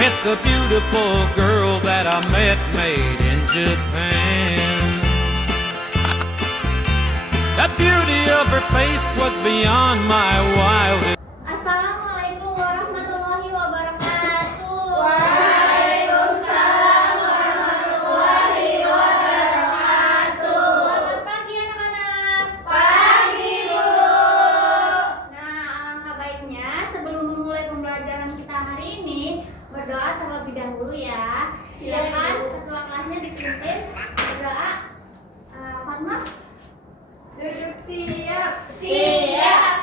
with the beautiful girl that I met made in Japan. The beauty of her face was beyond my wildest. Assalamualaikum warahmatullahi wabarakatuh. Waalaikumsalam warahmatullahi wabarakatuh. Selamat pagi anak-anak. Pagi Bu. Nah, alangkah baiknya sebelum memulai pembelajaran kita hari ini berdoa terlebih dahulu ya. Silakan ketua kelasnya dipimpin berdoa. Fatma, Duduk siap. Siap.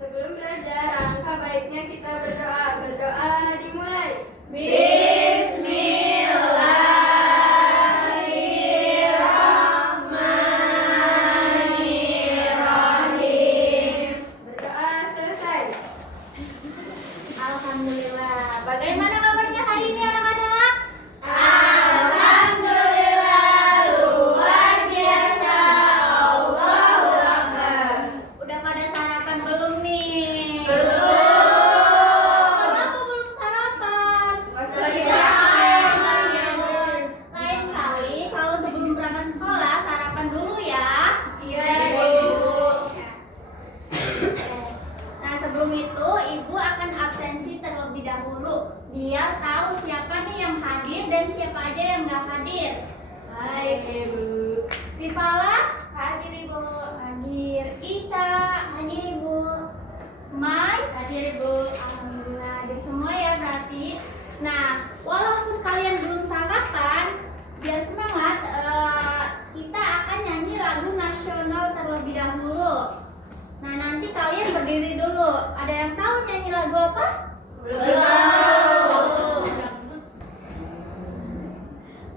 Sebelum belajar, alangkah baiknya kita berdoa. Berdoa dimulai. Bismillahirrahmanirrahim. Berdoa selesai. alhamdulillah. Bagaimana kabarnya hari ini anak-anak? Alhamdulillah, luar biasa. Allahu Akbar. Udah pada sarapan belum nih? Belum. Kenapa belum sarapan? Masih sarapan. Lain kali kalau sebelum berangkat sekolah sarapan dulu ya. Iya, Bu. Nah, sebelum itu Ibu akan absensi terlebih dahulu biar tahu siapa nih yang hadir dan siapa aja yang nggak hadir. Baik, Ibu. Rifala hadir Ibu. Hadir. Ica hadir Ibu. Mai Hadir, Bu. alhamdulillah hadir semua ya berarti. Nah, walaupun kalian belum sarapan, biar semangat, kita akan nyanyi lagu nasional terlebih dahulu. Nah, nanti kalian berdiri dulu. Ada yang tahu nyanyi lagu apa? Belum.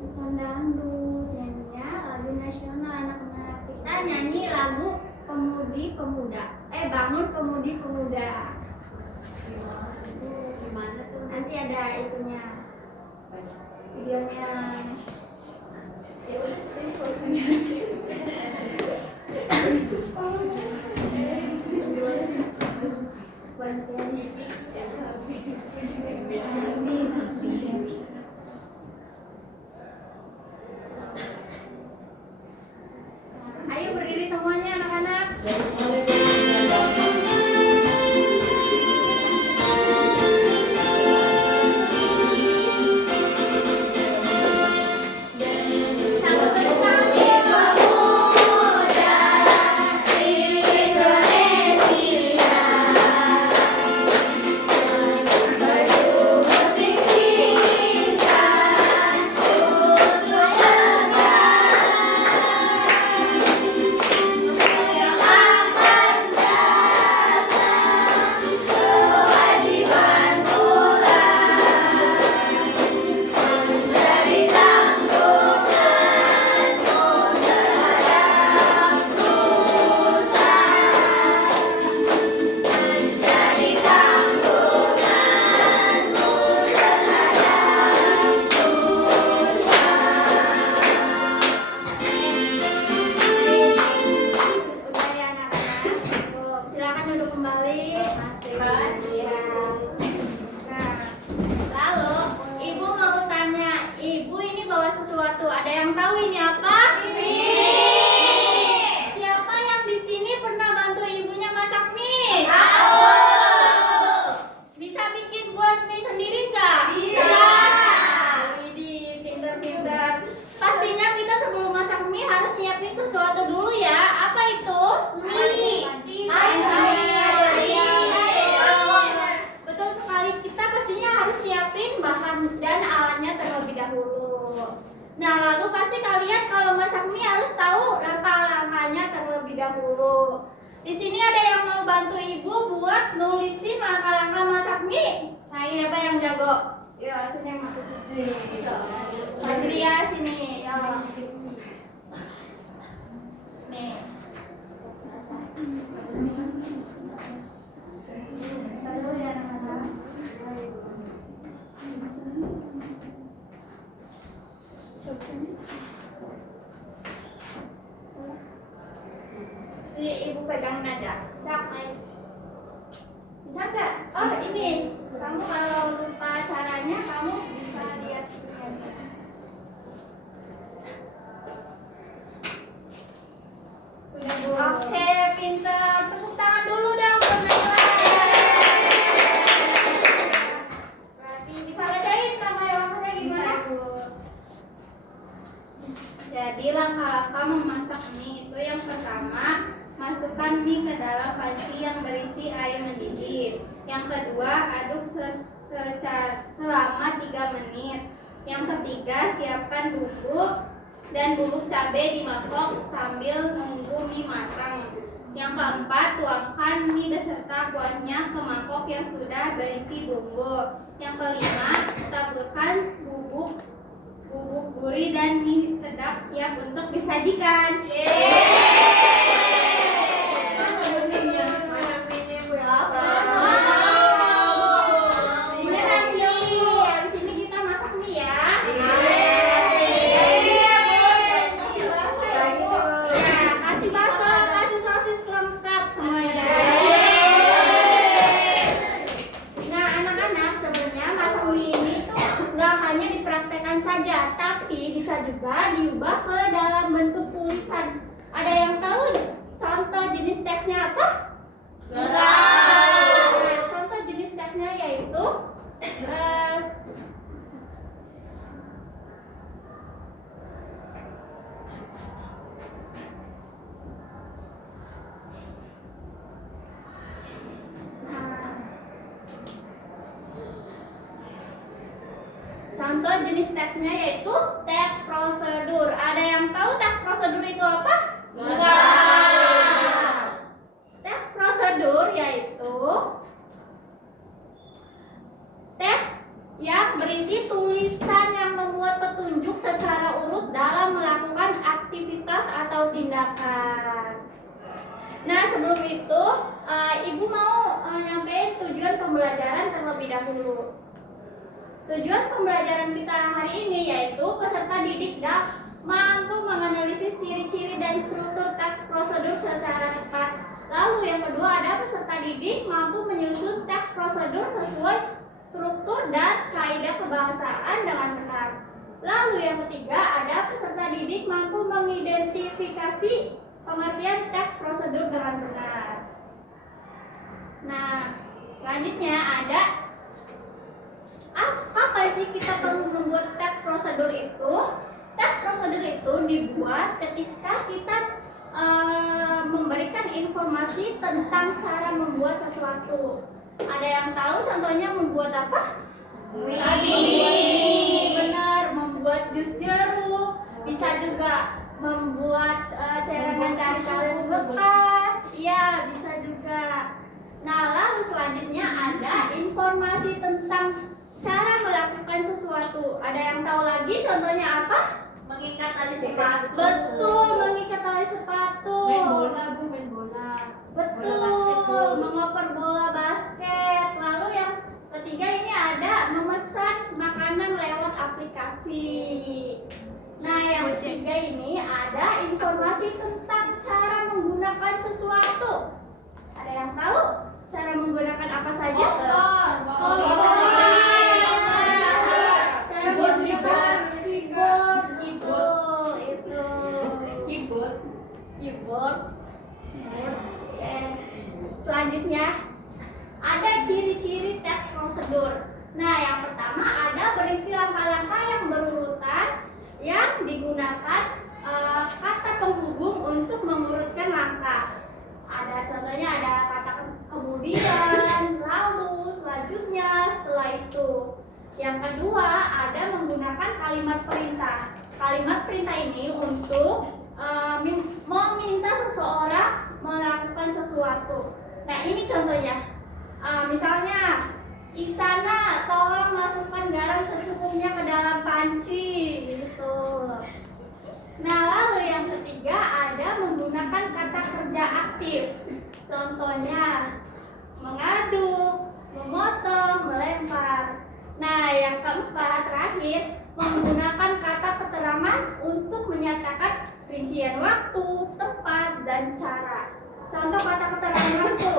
Bukan dangdut, nyanyinya lagu nasional anak-anak. Kita nyanyi lagu Pemudi-Pemuda. Bangun Pemudi-Pemuda. Gimana tuh? Nanti ada itunya, videonya. Ya udah, ini posisinya. Ayo berdiri semuanya anak-anak. Udah ya anak-anak. Silakan duduk kembali. Nah, lalu Ibu mau tanya, Ibu ini bawa sesuatu. Ada yang tahu ini apa? Siapa yang di sini pernah bantu ibunya masak mie? Bisa bikin buat mie sendiri nggak? Bisa. Widih, pinter-pinter. Pastinya kita sebelum masak mie harus nyiapin sesuatu dulu ya. Apa itu? Betul sekali, kita pastinya harus nyiapin bahan dan alatnya terlebih dahulu. Nah, lalu pasti kalian kalau masak mie harus tahu langkah-langkahnya terlebih dahulu. Di sini ada yang mau bantu Ibu buat nulisin langkah-langkah masak mie. Siapa yang jago? Ya, sini yang masuk. Fajria sini. Ya. Nih. Terus ya anak-anak. Ini Ibu pegang aja. Sampai. Bisa nggak? Oh ini, kamu kalau lupa caranya kamu Jadi langkah-langkah memasak mie itu yang pertama, masukkan mie ke dalam panci yang berisi air mendidih. Yang kedua, aduk selama 3 menit. Yang ketiga, siapkan bumbu dan bubuk cabai di mangkok sambil nunggu mie matang. Yang keempat, tuangkan mie beserta kuahnya ke mangkok yang sudah berisi bumbu. Yang kelima, taburkan bubuk gurih dan mie sedap siap untuk disajikan. Kasih bakso, kasih sosis lengkap semuanya. Nah, anak-anak, sebenarnya masak mie ini tuh nggak hanya dipraktekkan saja, tapi bisa juga diubah ke dalam bentuk tulisan. Ada yang tahu contoh jenis teksnya apa? Nah, contoh jenis teksnya yaitu contoh jenis teksnya yaitu teks prosedur. Ada yang tahu teks prosedur itu apa? Teks prosedur yaitu teks yang berisi tulisan yang membuat petunjuk secara urut dalam melakukan aktivitas atau tindakan. Nah, sebelum itu, Ibu mau nyampein tujuan pembelajaran terlebih dahulu. Tujuan pembelajaran kita hari ini yaitu peserta didik mampu menganalisis ciri-ciri dan struktur teks prosedur secara tepat. Lalu yang kedua, ada peserta didik mampu menyusun teks prosedur sesuai struktur dan kaidah kebahasaan dengan benar. Lalu yang ketiga, ada peserta didik mampu mengidentifikasi pengertian teks prosedur dengan benar. Nah, selanjutnya ada apa sih kita perlu membuat teks prosedur itu? Teks prosedur itu dibuat ketika kita memberikan informasi tentang cara membuat sesuatu. Ada yang tahu contohnya membuat apa? Benar, membuat jus jeruk. Bisa juga membuat cairan dari kaleng bekas. Iya, bisa juga. Nah, lalu selanjutnya ada informasi tentang cara melakukan sesuatu. Ada yang tahu lagi contohnya apa? Mengikat tali sepatu. Betul, mengikat tali sepatu. Main bola, Bu, main bola. Betul, mengoper bola basket. Lalu yang ketiga ini ada memesan makanan lewat aplikasi. Nah, yang ketiga ini ada informasi tentang cara menggunakan sesuatu. Ada yang tahu cara menggunakan apa saja? Keyboard. Selanjutnya ada ciri-ciri teks prosedur. Nah, yang pertama ada berisi langkah-langkah yang berurutan yang digunakan kata penghubung untuk mengurutkan langkah. Ada contohnya, ada kata kemudian, lalu, selanjutnya, setelah itu. Yang kedua ada menggunakan kalimat perintah. Kalimat perintah ini untuk meminta seseorang melakukan sesuatu. Nah, ini contohnya. Misalnya, Isana, tolong masukkan garam secukupnya ke dalam panci, gitu. Nah, lalu yang ketiga ada menggunakan kata kerja aktif. Contohnya, mengaduk, memotong, melempar. Nah, yang keempat terakhir menggunakan kata keterangan untuk menyatakan rincian waktu, tempat, dan cara. Contoh kata keterangan waktu,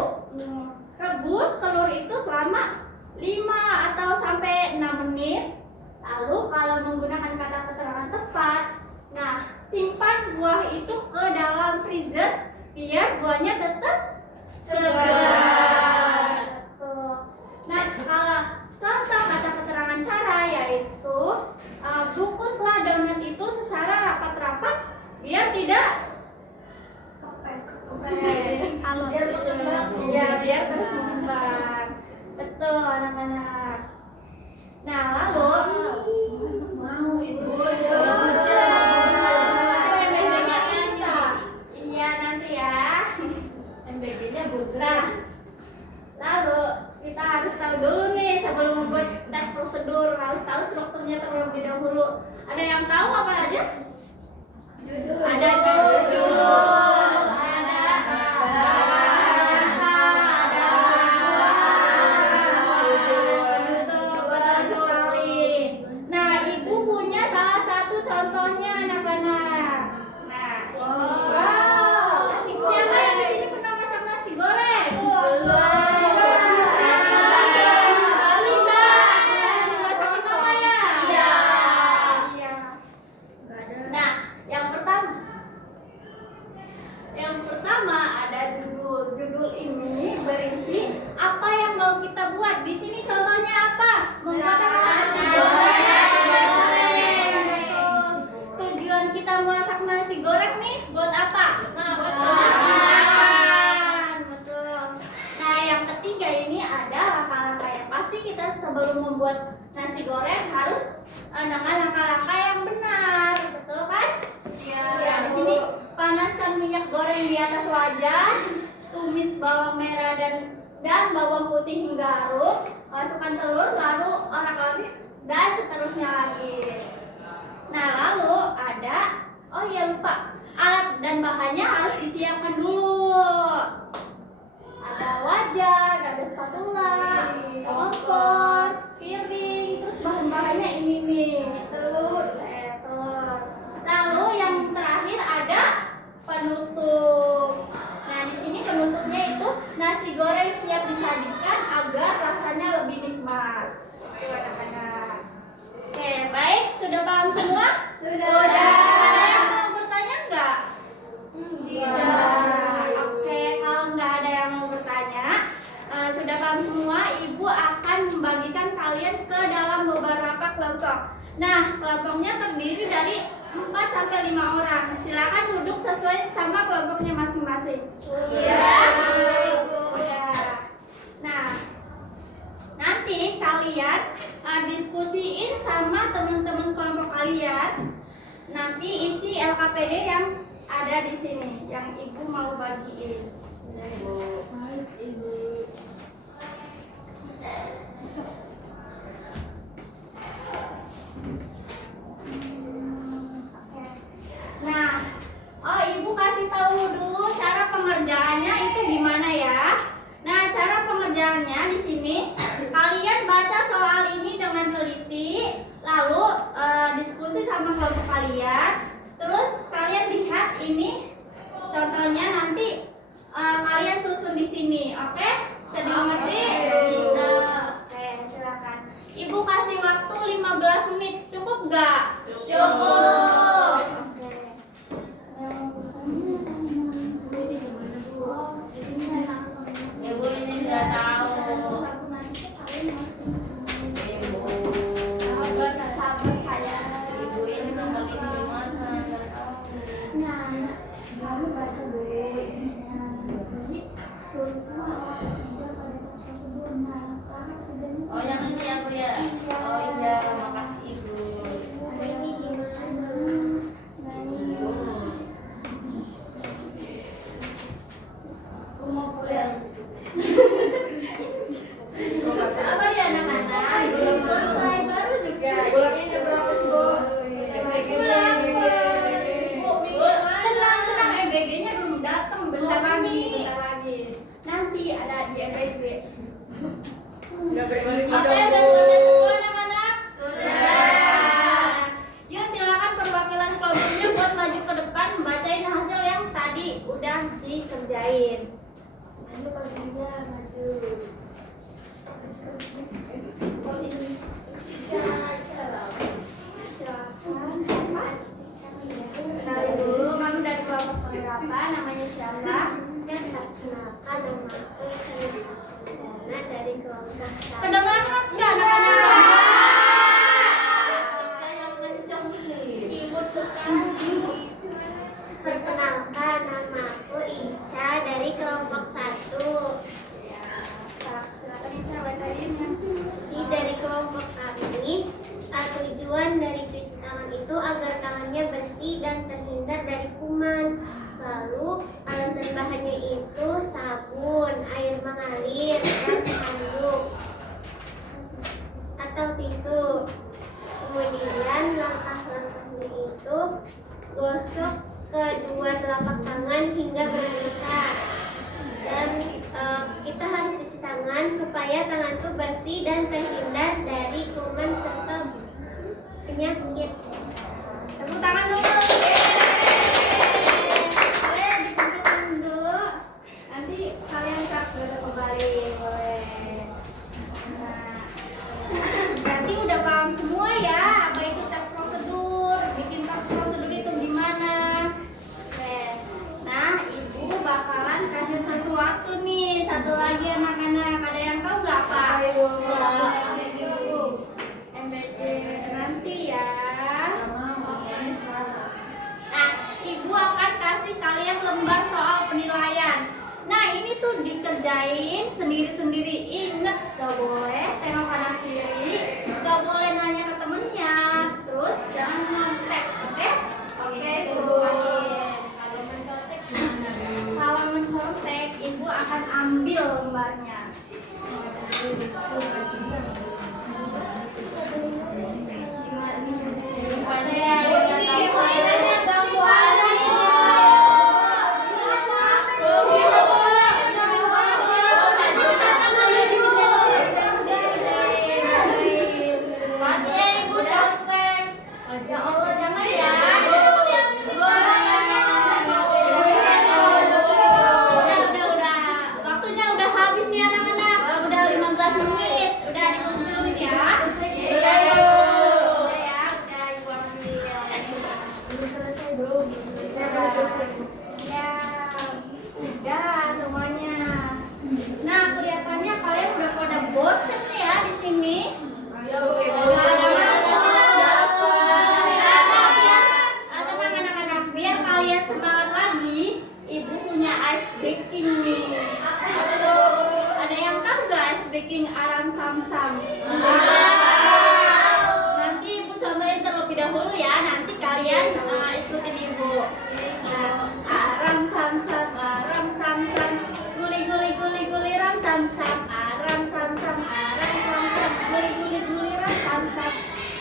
rebus telur itu selama 5 atau sampai 6 menit. Lalu kalau menggunakan kata keterangan tepat, nah, simpan buah itu ke dalam freezer biar buahnya tetap segar. Nah, kalau contoh kata keterangan cara yaitu bungkuslah donat itu secara rapat-rapat tidak? Iya, biar tersumbat. Betul, anak-anak. Nah, lalu iya nanti ya. Nah, lalu kita harus tahu dulu nih sebelum membuat tes prosedur, harus tahu strukturnya terlebih dahulu. Ada yang tahu apa aja? Ada judul, ada penutup, betul sekali. Nah, ibu punya salah satu contohnya anak-anak. Nah, siapa yang di sini pernah masak nasi goreng? Nah, yang pertama ada judul. Judul ini berisi apa yang mau kita buat. Di sini contohnya apa? Membuat nasi goreng. Betul. Tujuan kita masak nasi goreng nih buat apa? Makan. Betul. Nah, yang ketiga ini ada langkah-langkah yang pasti kita sebelum membuat nasi goreng harus dengan langkah-langkah yang benar. Betul kan? Ya, di sini panaskan minyak goreng di atas wajan, tumis bawang merah dan bawang putih hingga harum, masukkan telur, lalu orak-arik dan seterusnya lagi. Nah, lalu ada, oh iya lupa, alat dan bahannya harus disiapkan dulu. Ada wajan, ada spatula, kompor, piring, terus bahan-bahannya ini nih, telur. Lalu yang terakhir ada penutup. Nah, di sini penutupnya itu nasi goreng siap disajikan agar rasanya lebih nikmat. Oke, baik, sudah paham semua? Sudah. Ada yang mau bertanya enggak? Tidak. Oke, kalau enggak ada yang mau bertanya, sudah paham semua, Ibu akan membagikan kalian ke dalam beberapa kelompok. Nah, kelompoknya terdiri dari 4-5 orang. Silakan duduk sesuai sama kelompoknya masing-masing. Ya. Nah, nanti kalian diskusiin sama teman-teman kelompok kalian. Nanti isi LKPD yang ada di sini, yang Ibu mau bagiin. Nah, Ibu kasih tahu dulu cara pengerjaannya itu gimana ya. Nah, cara pengerjaannya di sini kalian baca soal ini dengan teliti, lalu diskusi sama kelompok kalian. Terus kalian lihat ini contohnya, nanti kalian susun di sini, oke? Bisa dimengerti? Bisa. Oke, silakan. Ibu kasih waktu 15 menit, cukup nggak? Cukup. Ibu ini nggak tahu. Sabar saya. Ibu ini nomor ini di mana? Nggak tahu. Nah, kamu baca dulu ininya. Jadi tulisnya Oh, yang ini ya Bu ya. Oh iya, makasih Ibu. ini gimana? Mau pulang. Sabar ya anak-anak, belum selesai baru juga. Pulangnya jam berapa sih, Bu? Tenang, MBG-nya belum datang, bentar lagi. Nanti ada di MBG. Nggak berisi Oke, dong, udah Bu. selesai semua anak-anak? Sudah. Yuk silakan perwakilan kelompoknya buat maju ke depan membacain hasil yang tadi udah dikerjain. Ayo baginya maju. Oh ini. Silakan. Kenalin dulu, kami dari kelompok penerapan, namanya siapa? Kenalkan nama aku Sana dari kelompok Kedengaran nggak anak-anak? Yang kencang ini. Imut sekali. Tujuan dari cuci tangan itu agar tangannya bersih dan terhindar dari kuman. Lalu alat dan bahannya itu sabun, air mengalir, dan handuk atau tisu. Kemudian langkah-langkahnya itu gosok kedua telapak tangan hingga berbusa. Dan kita harus cuci tangan supaya tangan itu bersih dan terhindar dari kuman serta penyakit. Tepuk tangan dulu. Boleh dipencetkan dulu. Nanti kalian cak dulu kembali, boleh. Nah, berarti udah paham semua ya apa itu tes prosedur, bikin tes prosedur itu gimana. Oke. Nah, ibu bakalan kasih sesuatu nih, satu lagi anak-anak. Ada yang tahu nggak apa? MBG nanti ya. Nah, ibu akan kasih kalian lembar soal penilaian. Nah, ini tuh dikerjain sendiri-sendiri. Ingat, gak boleh tengok kanan kiri, gak boleh nanya ke temennya. Terus jangan nyontek, oke? Oke, kalau mencontek, ibu akan ambil lembarnya. Ya Allah, jangan ya. Udah. Waktunya udah habis nih anak-anak. Udah 15 menit. Udah 15 menit ya. Udah ya, udah ibu ambil. Ya, udah semuanya. Nah, kelihatannya kalian udah pada bosen ya di sini. Tenang anak-anak, biar kalian semangat lagi. Ibu punya ice breaking nih. Ada yang tahu gak ice breaking aram sam-sam? Nanti ibu contohin terlebih dahulu ya. Nanti kalian ikutin ibu. Nah, aram sam-sam, guli ram sam-sam, aram sam-sam, guli ram sam-sam,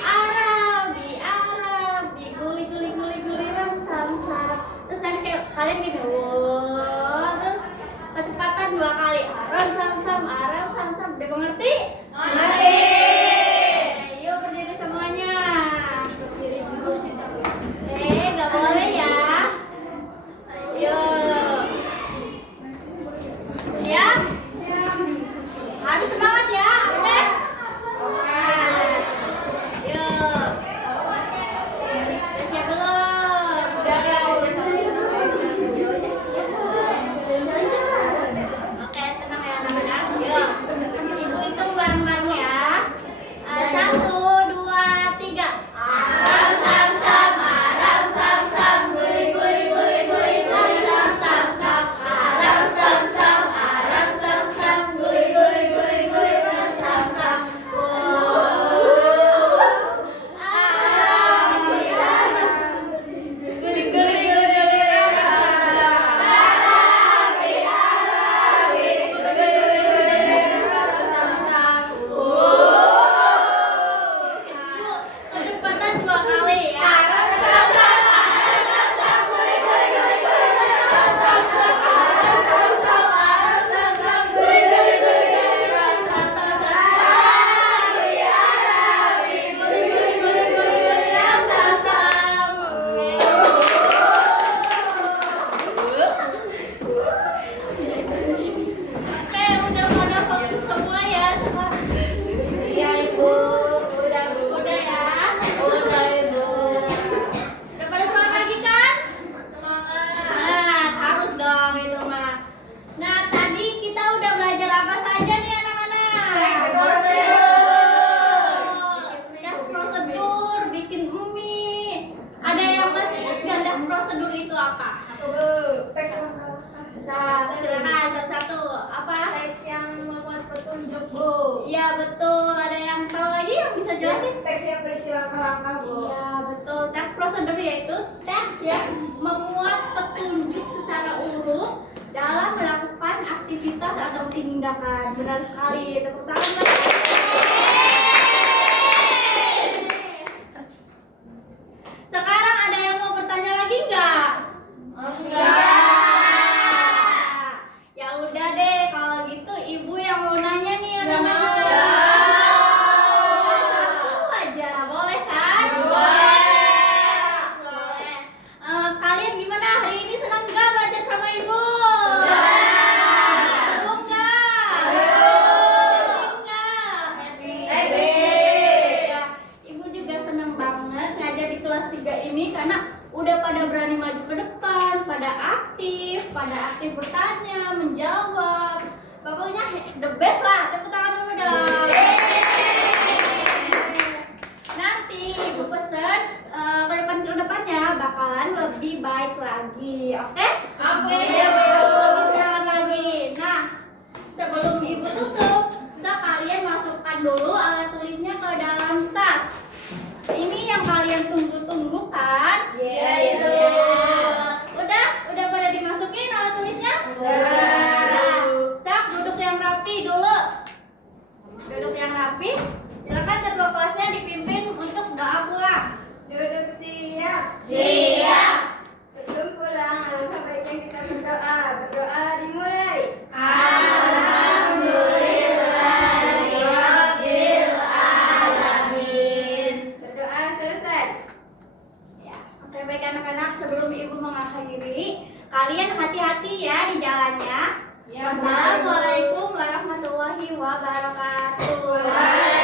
arabi, guli ram sam-sam. Terus nanti kalian gitu, terus kecepatan 2 kali, aram sam-sam. Udah mengerti? Mengerti. Yuk berdiri semuanya. Berdiri dulu sih. Gak boleh ya. Yuk. Siap? Harus semangat ya, oke? Oke. Yuk. Siap belum? Udah ya. Oke, tenang ya anak-anak. Yuk. Ibu hitung bareng-bareng ya. 1, 2, 3. Aram sam-sam, guli sam-sam, aram sam-sam, guli sam-sam. Kecepatan 2 kali ya. Oke, udah pada fokus semua ya. Iya ibu. Udah ya. Udah ibu. Udah pada semangat lagi kan? Semangat. Harus dong itu mah. Nah, tadi kita udah belajar apa saja nih anak-anak? Tes prosedur, bikin mie. Ada yang masih ingat gak tes prosedur itu apa? Silakan satu-satu. Apa? Teks yang membuat petunjuk, Bu. Iya betul. Ada yang tahu lagi yang bisa jelasin? Teks yang berisi langkah-langkah, Bu. Iya, betul. Teks prosedur yaitu teks yang memuat petunjuk secara urut dalam melakukan aktivitas atau tindakan. Benar sekali. Tepuk tangan. Mbak. Sekarang ada yang mau bertanya lagi nggak? Ya udah deh, kalau gitu ibu yang mau nanya nih anak-anak. Satu aja, boleh kan? Boleh. Kalian gimana hari ini, senang nggak belajar sama ibu? Seru nggak? Happy nggak? Ya, ibu juga senang banget ngajar di kelas 3 ini karena udah pada berani maju ke depan, pada aktif bertanya, menjawab. Pokoknya the best lah. Tepuk tangan dulu dong. Nanti ibu pesen ke depannya bakalan lebih baik lagi. Oke? Oke. Lebih semangat lagi. Nah, sebelum ibu tutup, kalian masukkan dulu alat tulisnya ke dalam tas. Ini yang kalian tunggu-tunggu kan? Iya. Udah pada dimasukin alat tulisnya? Udah. Sak, duduk yang rapi dulu. Duduk yang rapi. Silakan ketua kelasnya dipimpin untuk doa pulang. Duduk siap. Siap. Sebelum pulang, alangkah baiknya kita berdoa. Berdoa dimulai. Berdoa selesai. Ya, oke baik anak-anak, sebelum ibu mengakhiri, kalian hati-hati ya di jalannya. Wassalamualaikum warahmatullahi wabarakatuh.